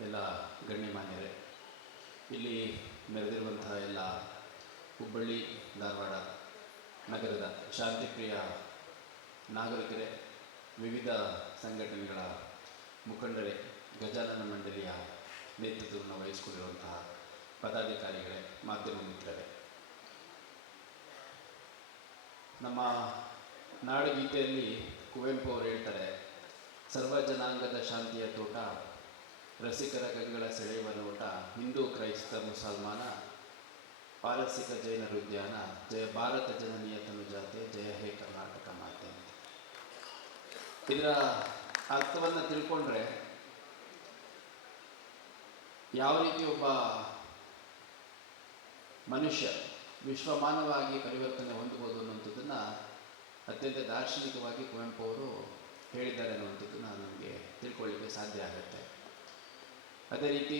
ಎಲ್ಲ ಗಣ್ಯಮಾನ್ಯರೇ ಇಲ್ಲಿ ನೆರೆದಿರುವಂತಹ ಎಲ್ಲ ಹುಬ್ಬಳ್ಳಿ, ಧಾರವಾಡ ನಗರದ ಶಾಂತಿಪ್ರಿಯ ನಾಗರಿಕರೇ, ವಿವಿಧ ಸಂಘಟನೆಗಳ ಮುಖಂಡರೇ, ಗಜಾನನ ಮಂಡಳಿಯ ನೇತೃತ್ವವನ್ನು ವಹಿಸಿಕೊಂಡಿರುವಂತಹ ಪದಾಧಿಕಾರಿಗಳೇ, ಮಾಧ್ಯಮ ಮಿತ್ರರೇ. ನಮ್ಮ ನಾಡುಗೀತೆಯಲ್ಲಿ ಕುವೆಂಪು ಅವರು ಹೇಳ್ತಾರೆ, ಸರ್ವ ಜನಾಂಗದ ಶಾಂತಿಯ ತೋಟ ರಸಿಕರ ಗಂಗಳ ಸೆಳೆಯುವ ನೋಟ ಹಿಂದೂ ಕ್ರೈಸ್ತ ಮುಸಲ್ಮಾನ ಪಾರಸಿಕ ಜೈನರ ಉದ್ಯಾನ, ಜಯ ಭಾರತ ಜನನೀಯ ತನುಜಾತೆ ಜಯ ಹೇ ಕರ್ನಾಟಕ ಮಾತೆ ಅಂತ. ಇದರ ಅರ್ಥವನ್ನು ತಿಳ್ಕೊಂಡ್ರೆ ಯಾವ ರೀತಿ ಒಬ್ಬ ಮನುಷ್ಯ ವಿಶ್ವಮಾನವಾಗಿ ಪರಿವರ್ತನೆ ಹೊಂದಬಹುದು ಅನ್ನುವಂಥದ್ದನ್ನು ಅತ್ಯಂತ ದಾರ್ಶನಿಕವಾಗಿ ಕುವೆಂಪು ಅವರು ಹೇಳಿದ್ದಾರೆ ಅನ್ನುವಂಥದ್ದನ್ನು ನಮಗೆ ತಿಳ್ಕೊಳ್ಳಿಕ್ಕೆ ಸಾಧ್ಯ ಆಗುತ್ತೆ. ಅದೇ ರೀತಿ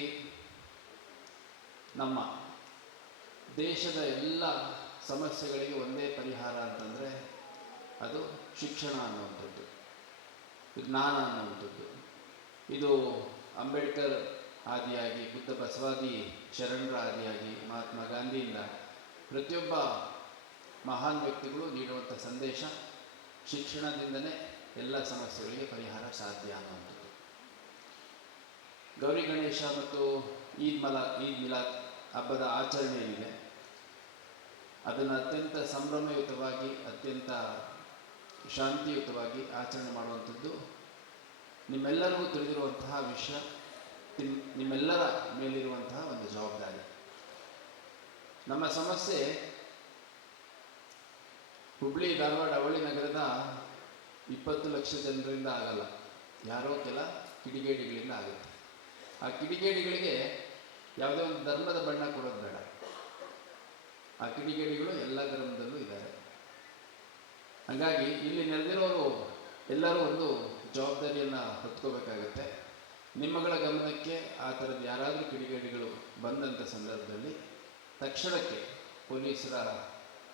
ನಮ್ಮ ದೇಶದ ಎಲ್ಲ ಸಮಸ್ಯೆಗಳಿಗೆ ಒಂದೇ ಪರಿಹಾರ ಅಂತಂದರೆ ಅದು ಶಿಕ್ಷಣ ಅನ್ನುವಂಥದ್ದು, ಜ್ಞಾನ ಅನ್ನುವಂಥದ್ದು. ಇದು ಅಂಬೇಡ್ಕರ್ ಆದಿಯಾಗಿ, ಬುದ್ಧ ಬಸವಾದಿ ಶರಣರ ಆದಿಯಾಗಿ, ಮಹಾತ್ಮ ಗಾಂಧಿಯಿಂದ ಪ್ರತಿಯೊಬ್ಬ ಮಹಾನ್ ವ್ಯಕ್ತಿಗಳು ನೀಡುವಂಥ ಸಂದೇಶ ಶಿಕ್ಷಣದಿಂದನೇ ಎಲ್ಲ ಸಮಸ್ಯೆಗಳಿಗೆ ಪರಿಹಾರ ಸಾಧ್ಯ ಅನ್ನುವಂಥದ್ದು. ಗೌರಿ ಗಣೇಶ ಮತ್ತು ಈದ್ ಮಲ, ಈದ್ ಮಿಲಾದ್ ಹಬ್ಬದ ಆಚರಣೆ ಏನಿದೆ ಅದನ್ನು ಅತ್ಯಂತ ಸಂಭ್ರಮಯುತವಾಗಿ, ಅತ್ಯಂತ ಶಾಂತಿಯುತವಾಗಿ ಆಚರಣೆ ಮಾಡುವಂಥದ್ದು ನಿಮ್ಮೆಲ್ಲರಿಗೂ ತಿಳಿದಿರುವಂತಹ ವಿಷಯ ನಿಮ್ ನಿಮ್ಮೆಲ್ಲರ ಮೇಲಿರುವಂತಹ ಒಂದು ಜವಾಬ್ದಾರಿ. ನಮ್ಮ ಸಮಸ್ಯೆ ಹುಬ್ಳಿ, ಧಾರವಾಡ, ಅವಳಿ ನಗರದ ಇಪ್ಪತ್ತು ಲಕ್ಷ ಜನರಿಂದ ಆಗಲ್ಲ. ಯಾರೋ ಕೆಲ ಕಿಡಿಗೇಡಿಗಳಿಂದ ಆಗುತ್ತೆ. ಆ ಕಿಡಿಗೇಡಿಗಳಿಗೆ ಯಾವುದೋ ಒಂದು ಧರ್ಮದ ಬಣ್ಣ ಕೊಡೋದು ಬೇಡ. ಆ ಕಿಡಿಗೇಡಿಗಳು ಎಲ್ಲ ಧರ್ಮದಲ್ಲೂ ಇದ್ದಾರೆ. ಹಾಗಾಗಿ ಇಲ್ಲಿ ನೆಲೆದಿರೋರು ಎಲ್ಲರೂ ಒಂದು ಜವಾಬ್ದಾರಿಯನ್ನು ಹೊತ್ಕೋಬೇಕಾಗತ್ತೆ. ನಿಮ್ಮಗಳ ಗಮನಕ್ಕೆ ಆ ಥರದ್ದು ಯಾರಾದರೂ ಕಿಡಿಗೇಡಿಗಳು ಬಂದಂಥ ಸಂದರ್ಭದಲ್ಲಿ ತಕ್ಷಣಕ್ಕೆ ಪೊಲೀಸರ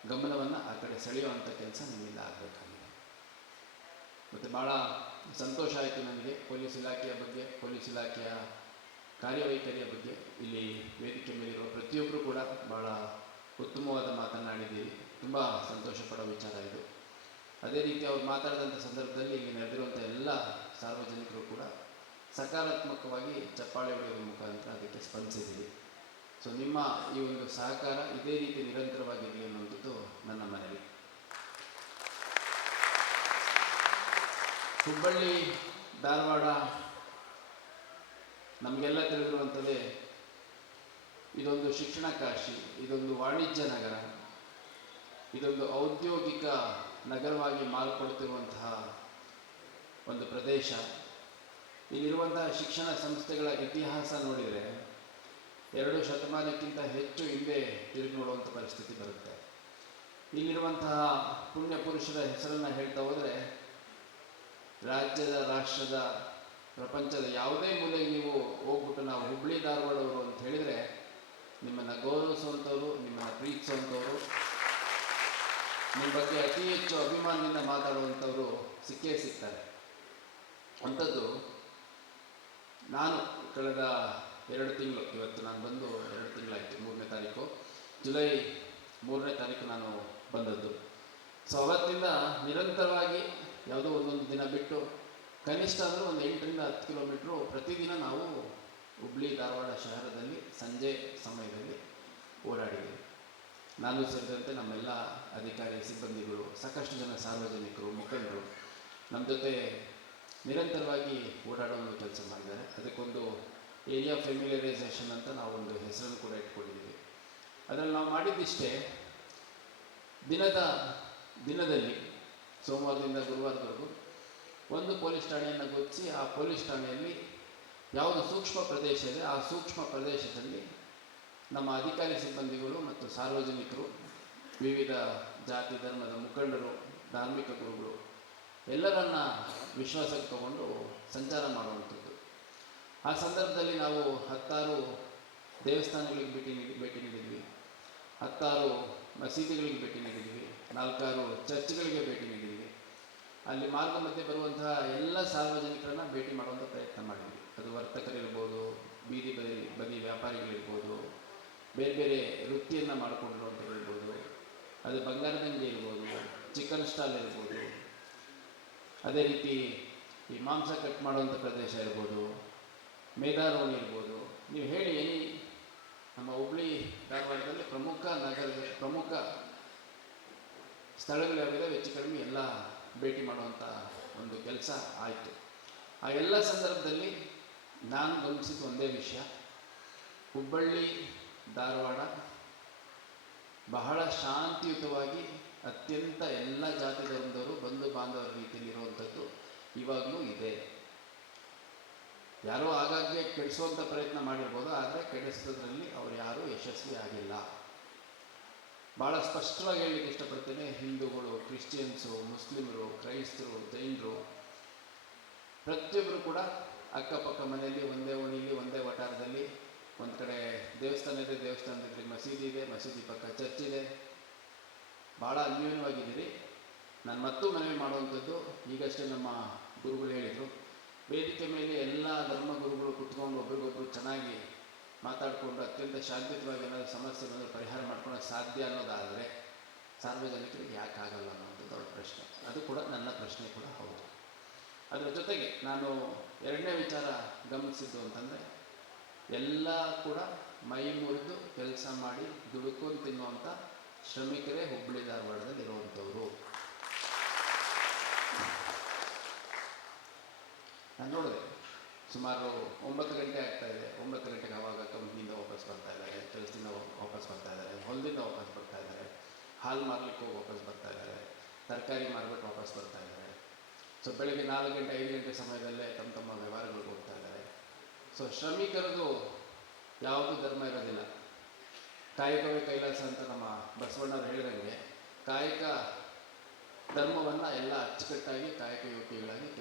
ಗಮನವನ್ನು ಆ ಕಡೆ ಸೆಳೆಯುವಂಥ ಕೆಲಸ ನಿಮ್ಮಿಂದ ಆಗಬೇಕಾಗಿದೆ. ಮತ್ತು ಭಾಳ ಸಂತೋಷ ಆಯಿತು ನನಗೆ ಪೊಲೀಸ್ ಇಲಾಖೆಯ ಬಗ್ಗೆ, ಪೊಲೀಸ್ ಇಲಾಖೆಯ ಕಾರ್ಯವೈಖರಿಯ ಬಗ್ಗೆ ಇಲ್ಲಿ ವೇದಿಕೆ ಮೇಲಿರುವ ಪ್ರತಿಯೊಬ್ಬರು ಕೂಡ ಭಾಳ ಉತ್ತಮವಾದ ಮಾತನಾಡಿದ್ದೀರಿ ತುಂಬ ಸಂತೋಷ ಪಡೋ ವಿಚಾರ ಇದು. ಅದೇ ರೀತಿ ಅವ್ರು ಮಾತಾಡಿದಂಥ ಸಂದರ್ಭದಲ್ಲಿ ಇಲ್ಲಿ ನಡೆದಿರುವಂಥ ಎಲ್ಲ ಸಾರ್ವಜನಿಕರು ಕೂಡ ಸಕಾರಾತ್ಮಕವಾಗಿ ಚಪ್ಪಾಳೆ ಹೊಡೆಯೋದ್ರ ಮುಖಾಂತರ ಅದಕ್ಕೆ ಸ್ಪಂದಿಸಿದ್ದೀರಿ. ಸೊ, ನಿಮ್ಮ ಈ ಒಂದು ಸಹಕಾರ ಇದೇ ರೀತಿ ನಿರಂತರವಾಗಿದೆ ಅನ್ನುವಂಥದ್ದು ನನ್ನ ಮನವಿ. ಹುಬ್ಬಳ್ಳಿ, ಧಾರವಾಡ ನಮಗೆಲ್ಲ ತಿಳಿದಿರುವಂಥದ್ದೇ ಇದೊಂದು ಶಿಕ್ಷಣ ಕಾಶಿ, ಇದೊಂದು ವಾಣಿಜ್ಯ ನಗರ, ಇದೊಂದು ಔದ್ಯೋಗಿಕ ನಗರವಾಗಿ ಮಾರ್ಪಡುತ್ತಿರುವಂತಹ ಒಂದು ಪ್ರದೇಶ. ಇಲ್ಲಿರುವಂತಹ ಶಿಕ್ಷಣ ಸಂಸ್ಥೆಗಳ ಇತಿಹಾಸ ನೋಡಿದರೆ ಎರಡು ಶತಮಾನಕ್ಕಿಂತ ಹೆಚ್ಚು ಹಿಂದೆ ತಿರುಗಿ ನೋಡುವಂಥ ಪರಿಸ್ಥಿತಿ ಬರುತ್ತೆ. ಇಲ್ಲಿರುವಂತಹ ಪುಣ್ಯ ಪುರುಷರ ಹೆಸರನ್ನು ಹೇಳ್ತಾ ಹೋದರೆ ರಾಜ್ಯದ, ರಾಷ್ಟ್ರದ ಪ್ರಪಂಚದ ಯಾವುದೇ ಮೂಲೆಗೆ ನೀವು ಹೋಗ್ಬಿಟ್ಟು ನಾವು ಹುಬ್ಳಿ ಧಾರವಾಡವರು ಅಂತ ಹೇಳಿದರೆ, ನಿಮ್ಮನ್ನು ಗೌರವಿಸುವಂಥವ್ರು, ನಿಮ್ಮನ್ನು ಪ್ರೀತಿಸುವಂಥವ್ರು, ನಿಮ್ಮ ಬಗ್ಗೆ ಅತಿ ಹೆಚ್ಚು ಅಭಿಮಾನದಿಂದ ಮಾತಾಡುವಂಥವರು ಸಿಕ್ಕೇ ಸಿಗ್ತಾರೆ. ಅಂಥದ್ದು ನಾನು ಕಳೆದ ಎರಡು ತಿಂಗಳು, ಇವತ್ತು ನಾನು ಬಂದು ಎರಡು ತಿಂಗಳಾಯಿತು, ಮೂರನೇ ತಾರೀಕು, ಜುಲೈ ಮೂರನೇ ತಾರೀಕು ನಾನು ಬಂದದ್ದು. ಸೊ ಅವತ್ತಿಂದ ನಿರಂತರವಾಗಿ ಯಾವುದೋ ಒಂದೊಂದು ದಿನ ಬಿಟ್ಟು ಕನಿಷ್ಠ ಅಂದರೆ ಒಂದು ಎಂಟರಿಂದ ಹತ್ತು ಕಿಲೋಮೀಟ್ರು ಪ್ರತಿದಿನ ನಾವು ಹುಬ್ಳಿ ಧಾರವಾಡ ಶಹರದಲ್ಲಿ ಸಂಜೆ ಸಮಯದಲ್ಲಿ ಓಡಾಡಿದ್ದೀವಿ. ನಾನು ಸೇರಿದಂತೆ ನಮ್ಮೆಲ್ಲ ಅಧಿಕಾರಿ, ಸಿಬ್ಬಂದಿಗಳು, ಸಾಕಷ್ಟು ಜನ ಸಾರ್ವಜನಿಕರು, ಮುಖಂಡರು ನಮ್ಮ ಜೊತೆ ನಿರಂತರವಾಗಿ ಓಡಾಡೋ ಒಂದು ಕೆಲಸ ಮಾಡಿದ್ದಾರೆ. ಅದಕ್ಕೊಂದು ಏರಿಯಾ ಫೆಮಿಲಿಯರೈಸೇಷನ್ ಅಂತ ನಾವು ಒಂದು ಹೆಸರನ್ನು ಕೂಡ ಇಟ್ಕೊಂಡಿದ್ದೀವಿ. ಅದರಲ್ಲಿ ನಾವು ಮಾಡಿದ್ದಿಷ್ಟೇ ದಿನದ ದಿನದಲ್ಲಿ ಸೋಮವಾರದಿಂದ ಗುರುವಾರದವರೆಗೂ ಒಂದು ಪೊಲೀಸ್ ಠಾಣೆಯನ್ನು ಗುರುತಿಸಿ ಆ ಪೊಲೀಸ್ ಠಾಣೆಯಲ್ಲಿ ಯಾವುದು ಸೂಕ್ಷ್ಮ ಪ್ರದೇಶ ಇದೆ, ಆ ಸೂಕ್ಷ್ಮ ಪ್ರದೇಶದಲ್ಲಿ ನಮ್ಮ ಅಧಿಕಾರಿ ಸಿಬ್ಬಂದಿಗಳು ಮತ್ತು ಸಾರ್ವಜನಿಕರು, ವಿವಿಧ ಜಾತಿ, ಧರ್ಮದ ಮುಖಂಡರು, ಧಾರ್ಮಿಕ ಗುರುಗಳು ಎಲ್ಲರನ್ನ ವಿಶ್ವಾಸಕ್ಕೆ ತಗೊಂಡು ಸಂಚಾರ ಮಾಡುವಂಥದ್ದು. ಆ ಸಂದರ್ಭದಲ್ಲಿ ನಾವು ಹತ್ತಾರು ದೇವಸ್ಥಾನಗಳಿಗೆ ಭೇಟಿ ನೀಡಿ, ಭೇಟಿ ನೀಡಿದ್ವಿ. ಹತ್ತಾರು ಮಸೀದಿಗಳಿಗೆ ಭೇಟಿ ನೀಡಿದ್ವಿ. ನಾಲ್ಕಾರು ಚರ್ಚ್ಗಳಿಗೆ ಭೇಟಿ ನೀಡಿದ್ವಿ. ಅಲ್ಲಿ ಮಾರ್ಗ ಮಧ್ಯೆ ಬರುವಂತಹ ಎಲ್ಲ ಸಾರ್ವಜನಿಕರನ್ನ ಭೇಟಿ ಮಾಡುವಂಥ ಪ್ರಯತ್ನ ಮಾಡಿದ್ವಿ. ಅದು ವರ್ತಕರಿರ್ಬೋದು, ಬೀದಿ ಬದಿ ಬದಿ ವ್ಯಾಪಾರಿಗಳಿರ್ಬೋದು, ಬೇರೆ ಬೇರೆ ವೃತ್ತಿಯನ್ನು ಮಾಡಿಕೊಂಡಿರುವಂಥವ್ರು ಇರ್ಬೋದು, ಅದು ಬಂಗಾರದ ಅಂಗಡಿ ಇರ್ಬೋದು, ಚಿಕನ್ ಸ್ಟಾಲ್ ಇರ್ಬೋದು, ಅದೇ ರೀತಿ ಈ ಮಾಂಸ ಕಟ್ ಮಾಡುವಂಥ ಪ್ರದೇಶ ಇರ್ಬೋದು ಮೇಧಾರೋಣಿ ಇರ್ಬೋದು. ನೀವು ಹೇಳಿ ಎನಿ ನಮ್ಮ ಹುಬ್ಳಿ ಧಾರವಾಡದಲ್ಲಿ ಪ್ರಮುಖ ನಗರದ ಪ್ರಮುಖ ಸ್ಥಳಗಳು ಯಾವಿದೆ ಹೆಚ್ಚು ಕಡಿಮೆ ಎಲ್ಲ ಭೇಟಿ ಮಾಡುವಂಥ ಒಂದು ಕೆಲಸ ಆಯಿತು. ಆ ಎಲ್ಲ ಸಂದರ್ಭದಲ್ಲಿ ನಾನು ಗಮನಿಸಿದ ಒಂದೇ ವಿಷಯ. ಹುಬ್ಬಳ್ಳಿ, ಧಾರವಾಡ ಬಹಳ ಶಾಂತಿಯುತವಾಗಿ ಅತ್ಯಂತ ಎಲ್ಲ ಜಾತಿ ಬಂಧು ಬಾಂಧವರ ರೀತಿಯಲ್ಲಿ ಇರುವಂಥದ್ದು ಇವಾಗಲೂ ಇದೆ. ಯಾರೋ ಆಗಾಗ್ಗೆ ಕೆಡಿಸುವಂಥ ಪ್ರಯತ್ನ ಮಾಡಿರ್ಬೋದು, ಆದರೆ ಕೆಡಿಸೋದ್ರಲ್ಲಿ ಅವ್ರು ಯಾರೂ ಯಶಸ್ವಿ ಆಗಿಲ್ಲ. ಭಾಳ ಸ್ಪಷ್ಟವಾಗಿ ಹೇಳಲಿಕ್ಕೆ ಇಷ್ಟಪಡ್ತೇನೆ. ಹಿಂದೂಗಳು ಕ್ರಿಶ್ಚಿಯನ್ಸು ಮುಸ್ಲಿಮರು, ಕ್ರೈಸ್ತರು, ಜೈನರು, ಪ್ರತಿಯೊಬ್ಬರು ಕೂಡ ಅಕ್ಕಪಕ್ಕ ಮನೆಯಲ್ಲಿ ಒಂದೇ ಓಣಿಲಿ ಒಂದೇ ವಟಾರದಲ್ಲಿ ಒಂದು ಕಡೆ ದೇವಸ್ಥಾನ ಇದೆ ದೇವಸ್ಥಾನದಲ್ಲಿ ಮಸೀದಿ ಇದೆ, ಮಸೀದಿ ಪಕ್ಕ ಚರ್ಚ್ ಇದೆ. ಭಾಳ ಅನ್ಯೋನ್ಯವಾಗಿದ್ದೀರಿ. ನಾನು ಮತ್ತು ಮನವಿ ಮಾಡುವಂಥದ್ದು, ಈಗಷ್ಟೇ ನಮ್ಮ ಗುರುಗಳು ಹೇಳಿದರು, ವೇದಿಕೆ ಮೇಲೆ ಎಲ್ಲ ಧರ್ಮ ಗುರುಗಳು ಕುತ್ಕೊಂಡು ಒಬ್ರಿಗೊಬ್ರು ಚೆನ್ನಾಗಿ ಮಾತಾಡಿಕೊಂಡು ಅತ್ಯಂತ ಶಾಂತಿಯುತವಾಗಿ ಏನಾದರೂ ಸಮಸ್ಯೆ ಬಂದರೆ ಪರಿಹಾರ ಮಾಡ್ಕೊಳ್ಳೋಕೆ ಸಾಧ್ಯ ಅನ್ನೋದಾದರೆ ಸಾರ್ವಜನಿಕರಿಗೆ ಯಾಕೆ ಆಗಲ್ಲ ಅನ್ನೋದು ದೊಡ್ಡ ಪ್ರಶ್ನೆ. ಅದು ಕೂಡ ನನ್ನ ಪ್ರಶ್ನೆ ಕೂಡ ಹೌದು. ಅದರ ಜೊತೆಗೆ ನಾನು ಎರಡನೇ ವಿಚಾರ ಗಮನಿಸಿದ್ದು ಅಂತಂದರೆ ಎಲ್ಲ ಕೂಡ ಮೈ ಮುರಿದು ಕೆಲಸ ಮಾಡಿ ದುಡುಕೊಂಡು ತಿನ್ನುವಂಥ ಶ್ರಮಿಕರೇ ಹುಬ್ಬಳ್ಳಿ ಧಾರವಾಡದಲ್ಲಿ ಇರುವಂಥವ್ರು ನಾನು ನೋಡಿದೆ. ಸುಮಾರು ಒಂಬತ್ತು ಗಂಟೆ ಆಗ್ತಾ ಇದೆ. ಒಂಬತ್ತು ಗಂಟೆಗೆ ಆವಾಗ ಕಂಪ್ನಿಯಿಂದ ವಾಪಸ್ ಬರ್ತಾ ಇದ್ದಾರೆ. ಕೆಲಸದಿಂದ ವಾಪಸ್ ಬರ್ತಾ ಇದ್ದಾರೆ. ಹೊಲದಿಂದ ವಾಪಸ್ ಬರ್ತಾ ಇದ್ದಾರೆ. ಹಾಲು ಮಾರ್ಲಿಕ್ಕೂ ವಾಪಸ್ ಬರ್ತಾ ಇದ್ದಾರೆ. ತರಕಾರಿ ಮಾರ್ಬಿಟ್ಟು ವಾಪಸ್ ಬರ್ತಾ ಇದ್ದಾರೆ. ಸೊ ಬೆಳಗ್ಗೆ ನಾಲ್ಕು ಗಂಟೆ, ಐದು ಗಂಟೆ ಸಮಯದಲ್ಲೇ ತಮ್ಮ ತಮ್ಮ ವ್ಯವಹಾರಗಳಿಗೆ ಹೋಗ್ತಾ ಇದ್ದಾರೆ. ಸೊ ಶ್ರಮಿಕರದು ಯಾವುದೂ ಧರ್ಮ ಇರೋದಿಲ್ಲ. ಕಾಯಕವೇ ಕೈಲಾಸ ಅಂತ ನಮ್ಮ ಬಸವಣ್ಣವ್ರು ಹೇಳಿದಂಗೆ ಕಾಯಕ ಧರ್ಮವನ್ನು ಎಲ್ಲ ಅಚ್ಚುಕಟ್ಟಾಗಿ ಕಾಯಕ ಯುವತಿಗಳಾಗಿ